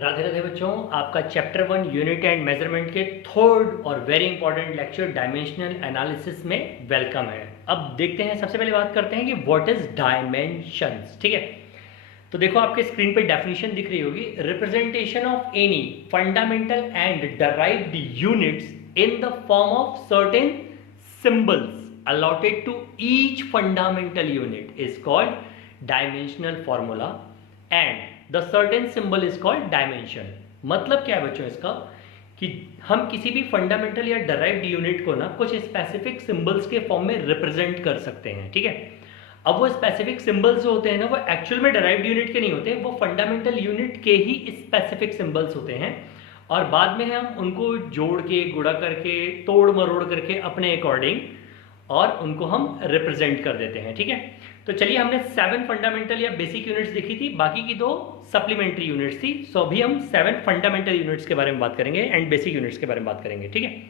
राधे राधे बच्चों, आपका chapter 1 unit and measurement के थर्ड और very important lecture dimensional analysis में वेलकम है। अब देखते हैं, सबसे पहले बात करते हैं कि व्हाट इज डायमेंशंस। ठीक है, तो देखो आपके स्क्रीन पे डेफिनेशन दिख रही होगी। Representation of any fundamental and derived units in the form of certain symbols allotted to each fundamental unit is called dimensional formula and the certain symbol is called dimension। मतलब क्या है बच्चों इसका, कि हम किसी भी फंडामेंटल या डराइव्ड यूनिट को ना कुछ स्पेसिफिक सिंबल्स के फॉर्म में रिप्रेजेंट कर सकते हैं। ठीक है, अब वो स्पेसिफिक सिंबल्स जो होते हैं ना, वो एक्चुअल में डराइव्ड यूनिट के नहीं होते, वो फंडामेंटल यूनिट के ही स्पेसिफिक सिंबल्स होते हैं और बाद में हम उनको जोड़ के गुणा करके तोड़ मरोड़ करके अपने अकॉर्डिंग और उनको हम रिप्रेजेंट कर देते हैं। ठीक है, तो चलिए, हमने 7 फंडामेंटल या बेसिक यूनिट्स देखी थी, बाकी की 2 सप्लीमेंट्री यूनिट्स थी। सो अभी हम 7 फंडामेंटल यूनिट्स के बारे में बात करेंगे एंड बेसिक यूनिट्स के बारे में बात करेंगे। ठीक है,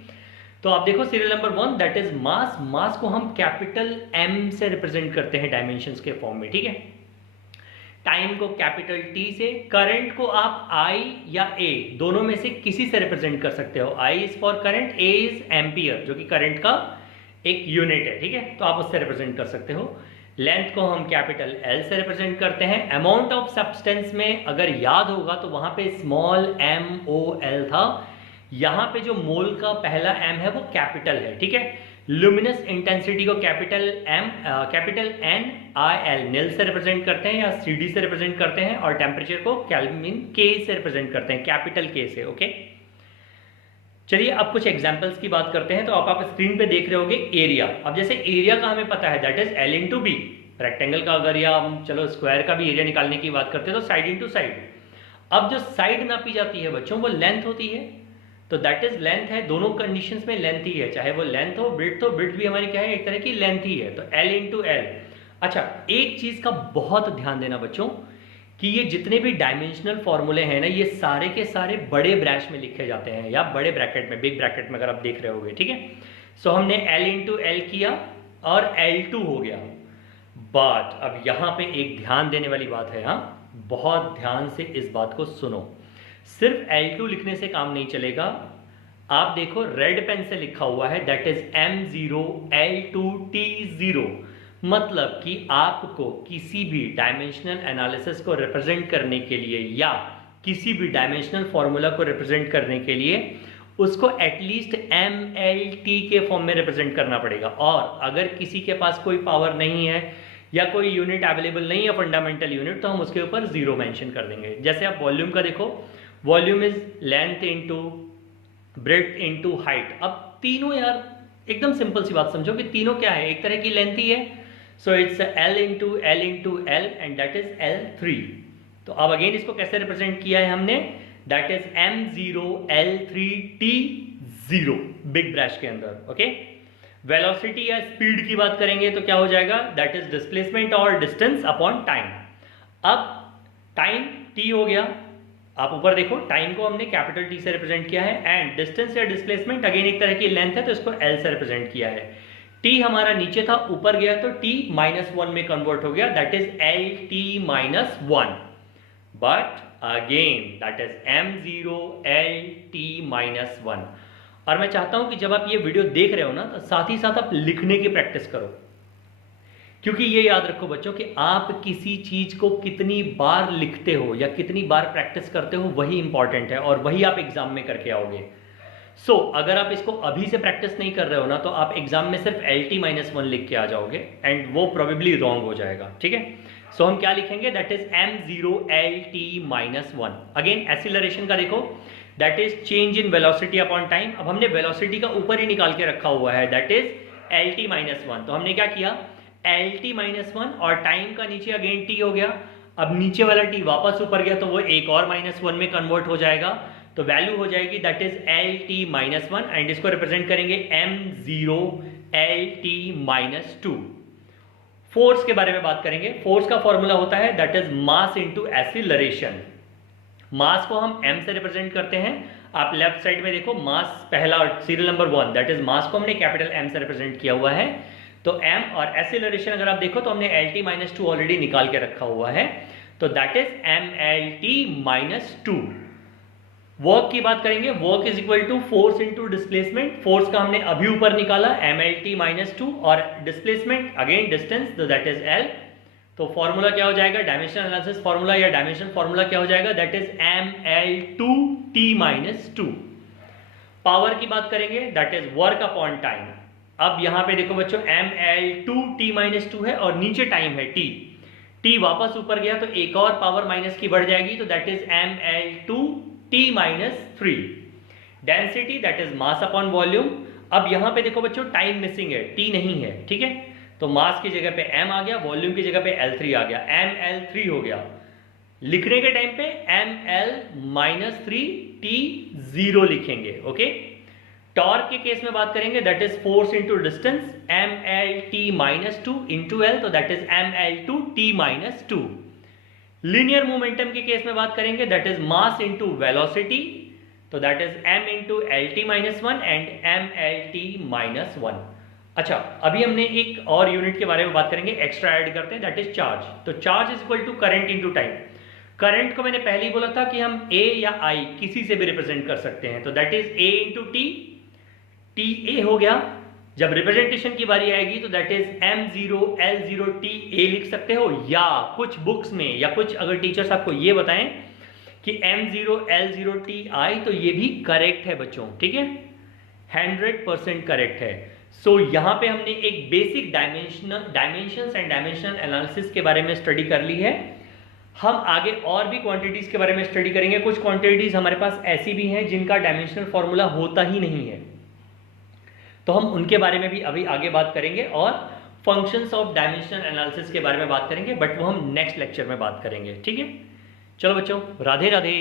तो आप देखो serial number 1 that is mass. Mass को हम कैपिटल M से रिप्रेजेंट करते हैं डायमेंशंस के फॉर्म में। ठीक है, टाइम को कैपिटल T से, करंट को आप I या A दोनों में से किसी से रिप्रेजेंट कर सकते हो। I is for current, A is ampere जो कि करंट का एक यूनिट है। ठीक है, तो आप उससे रिप्रेजेंट कर सकते हो। लेंथ को हम कैपिटल L से रिप्रेजेंट करते हैं। अमाउंट ऑफ सब्सटेंस में अगर याद होगा तो वहां पे स्मॉल MOL था, यहां पे जो मोल का पहला M है वो कैपिटल है। ठीक है, ल्यूमिनस इंटेंसिटी को कैपिटल NIL नील से रिप्रेजेंट करते हैं या CD से रिप्रेजेंट करते हैं, और टेम्परेचर को केल्विन K से रिप्रेजेंट करते हैं, कैपिटल K से। ओके, चलिए अब कुछ एग्जांपल्स की बात करते हैं। तो आप स्क्रीन पे देख रहे होंगे एरिया। अब जैसे एरिया का हमें पता है that is L into B. Rectangle का अगर या हम चलो स्क्वायर का भी एरिया निकालने की बात करते हैं तो साइड इंटू साइड। अब जो साइड नापी जाती है बच्चों वो लेंथ होती है, तो दैट इज लेंथ है। दोनों कंडीशंस में लेंथ ही है, चाहे वो लेंथ हो ब्रेड्थ हो, ब्रेड्थ भी हमारी क्या है, एक तरह की लेंथ ही है, तो L इंटू एल। अच्छा, एक चीज का बहुत ध्यान देना बच्चों कि ये जितने भी डायमेंशनल फॉर्मूले हैं ना, ये सारे के सारे बड़े ब्रैश में लिखे जाते हैं या बड़े ब्रैकेट में, बिग ब्रैकेट में अगर आप देख रहे होगे। ठीक है, सो हमने L इंटू एल किया और L2 हो गया। बट अब यहां पे एक ध्यान देने वाली बात है, हाँ, बहुत ध्यान से इस बात को सुनो। सिर्फ L2 लिखने से काम नहीं चलेगा। आप देखो रेड पेन से लिखा हुआ है that is M0 L2 T0। मतलब कि आपको किसी भी डायमेंशनल एनालिसिस को रिप्रेजेंट करने के लिए या किसी भी डायमेंशनल फॉर्मूला को रिप्रेजेंट करने के लिए उसको एटलीस्ट MLT के फॉर्म में रिप्रेजेंट करना पड़ेगा। और अगर किसी के पास कोई पावर नहीं है या कोई यूनिट अवेलेबल नहीं है फंडामेंटल यूनिट, तो हम उसके ऊपर 0 मेंशन कर देंगे। जैसे आप वॉल्यूम का देखो, volume is length into breadth into height. अब तीनों यार एकदम सिंपल सी बात समझो कि तीनों क्या है, एक तरह की लेंथ ही है। So it's L into L into L and that is L3। तो अब अगेन इसको कैसे रिप्रेजेंट किया है हमने, that is M0 L3 T0 big brash के अंदर। ओके, वेलोसिटी या स्पीड की बात करेंगे तो क्या हो जाएगा, दैट इज डिस्प्लेसमेंट और डिस्टेंस अपॉन टाइम। अब टाइम T हो गया, आप ऊपर देखो टाइम को हमने कैपिटल T से रिप्रेजेंट किया है, एंड डिस्टेंस या डिस्प्लेसमेंट अगेन एक तरह की लेंथ है तो इसको L से रिप्रेजेंट किया है। T हमारा नीचे था, ऊपर गया तो T -1 में कन्वर्ट हो गया, that is LT -1। But again that is M0 LT -1। और मैं चाहता हूं कि जब आप ये वीडियो देख रहे हो ना, तो साथ ही साथ आप लिखने की प्रैक्टिस करो, क्योंकि ये याद रखो बच्चों कि आप किसी चीज को कितनी बार लिखते हो या कितनी बार प्रैक्टिस करते हो वही इंपॉर्टेंट है, और वही आप एग्जाम में करके आओगे। सो अगर आप इसको अभी से प्रैक्टिस नहीं कर रहे हो ना, तो आप एग्जाम में सिर्फ LT -1 लिख के आ जाओगे एंड वो प्रोबेबली रॉन्ग हो जाएगा। ठीक है, सो हम क्या लिखेंगे, that is M0 LT -1। Again acceleration का देखो, that is change in velocity upon time. अब हमने वेलोसिटी का ऊपर ही निकाल के रखा हुआ है, दैट इज LT -1। तो हमने क्या किया, LT -1 और टाइम का नीचे अगेन T हो गया। अब नीचे वाला T वापस ऊपर गया तो वो एक और -1 में कन्वर्ट हो जाएगा, तो वैल्यू हो जाएगी दैट इज LT -1 एंड इसको रिप्रेजेंट करेंगे M0 LT -2। फोर्स के बारे में बात करेंगे। फोर्स का फॉर्मूला होता है that is mass into acceleration. Mass को हम M से रिप्रेजेंट करते हैं। आप लेफ्ट साइड में देखो, मास पहला सीरियल नंबर 1 दैट इज मास को हमने कैपिटल M से रिप्रेजेंट किया हुआ है, तो M। और एक्सीलरेशन अगर आप देखो तो हमने LT -2 ऑलरेडी निकाल के रखा हुआ है, तो दैट इज MLT -2। वर्क की बात करेंगे, work is equal to force into displacement. Force का हमने अभी ऊपर निकाला mlt माइनस 2 और डिस्प्लेसमेंट अगेन डिस्टेंस, तो दैट इज l। तो फॉर्मूला क्या हो जाएगा, डायमेंशन एनालिसिस फॉर्मूला या डायमेंशन फॉर्मूला क्या हो जाएगा, that is ml2t minus 2। Power की बात करेंगे, that is work upon time. अब यहां पे देखो बच्चों ml2t माइनस 2 है और नीचे टाइम है t, t वापस ऊपर गया तो एक और पावर माइनस की बढ़ जाएगी, तो that is ml2t minus 3। Density that is mass upon volume. अब यहां पे देखो बच्चों टाइम मिसिंग है, t नहीं है, ठीक है, तो मास की जगह पे m आ गया, वॉल्यूम की जगह पे L3 आ गया, ml3 हो गया। लिखने के टाइम पे ml माइनस 3t0 लिखेंगे, ओके। टॉर्क के केस में बात करेंगे, that is force into distance, mlt minus 2 into l, तो that is ml2t minus 2। Linear momentum के केस में बात करेंगे, that is mass into velocity, तो that is m into lt minus 1 and mlt minus 1। अच्छा, अभी हमने एक और यूनिट के बारे में बात करेंगे, एक्स्ट्रा ऐड करते हैं, दैट इज चार्ज। तो charge is equal to current into time. Current को मैंने पहले ही बोला था कि हम a या I किसी से भी रिप्रेजेंट कर सकते हैं, तो that is a into T, T A हो गया। जब रिप्रेजेंटेशन की बारी आएगी तो that is m0 l0 t a लिख सकते हो, या कुछ बुक्स में या कुछ अगर टीचर्स आपको ये बताएं कि m0 l0 t i, तो ये भी करेक्ट है बच्चों, ठीक है, 100% करेक्ट है। सो यहां पे हमने एक basic dimensions and dimensional analysis के बारे में स्टडी कर ली है। हम आगे और भी क्वांटिटीज के बारे में स्टडी करेंगे। कुछ क्वांटिटीज हमारे पास ऐसी भी हैं जिनका डायमेंशनल फॉर्मूला होता ही नहीं है, तो हम उनके बारे में भी अभी आगे बात करेंगे, और फंक्शंस ऑफ डायमेंशनल एनालिसिस के बारे में बात करेंगे, बट वो हम नेक्स्ट लेक्चर में बात करेंगे, ठीक है। चलो बच्चों, राधे राधे।